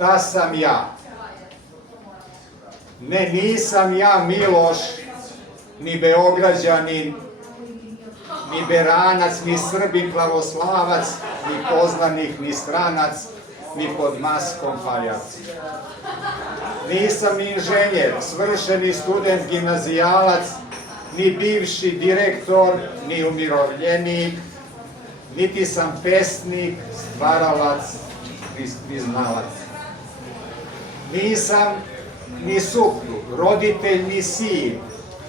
šta sam ja? Ne, nisam ja Miloš, ni Beograđanin, ni Beranac, ni Srbin plavoslavac, ni poznanik, ni stranac, ni pod maskom pajac. Nisam ni inženjer, svršeni student, gimnazijalac, ni bivši direktor, ni umirovljenik, niti sam pesnik, stvaralac, priznalac. Nisam ni suprug, roditelj, ni sin,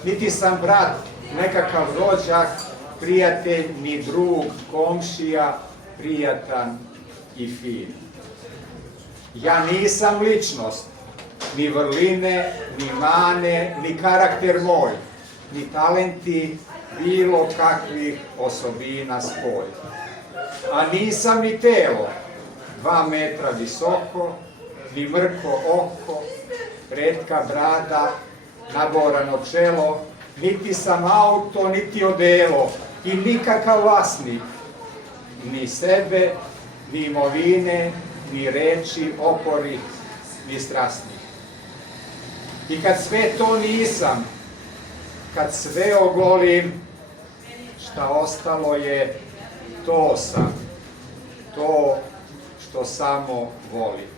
niti sam brat, nekakav rođak, prijatelj, ni drug, komšija, prijatan i fin. Ja nisam ličnost, ni vrline, ni mane, ni karakter moj, ni talenti bilo kakvih osobina spoj. A nisam ni telo, 2 metra visoko, ni mrko oko, retka brada, naborano čelo, niti sam auto, niti odelo i nikakav vlasnik, ni sebe, ni imovine, ni reči oporih, ni strasnih. I kad sve to nisam, kad sve ogolim, šta ostalo je, to sam, to što samo volim.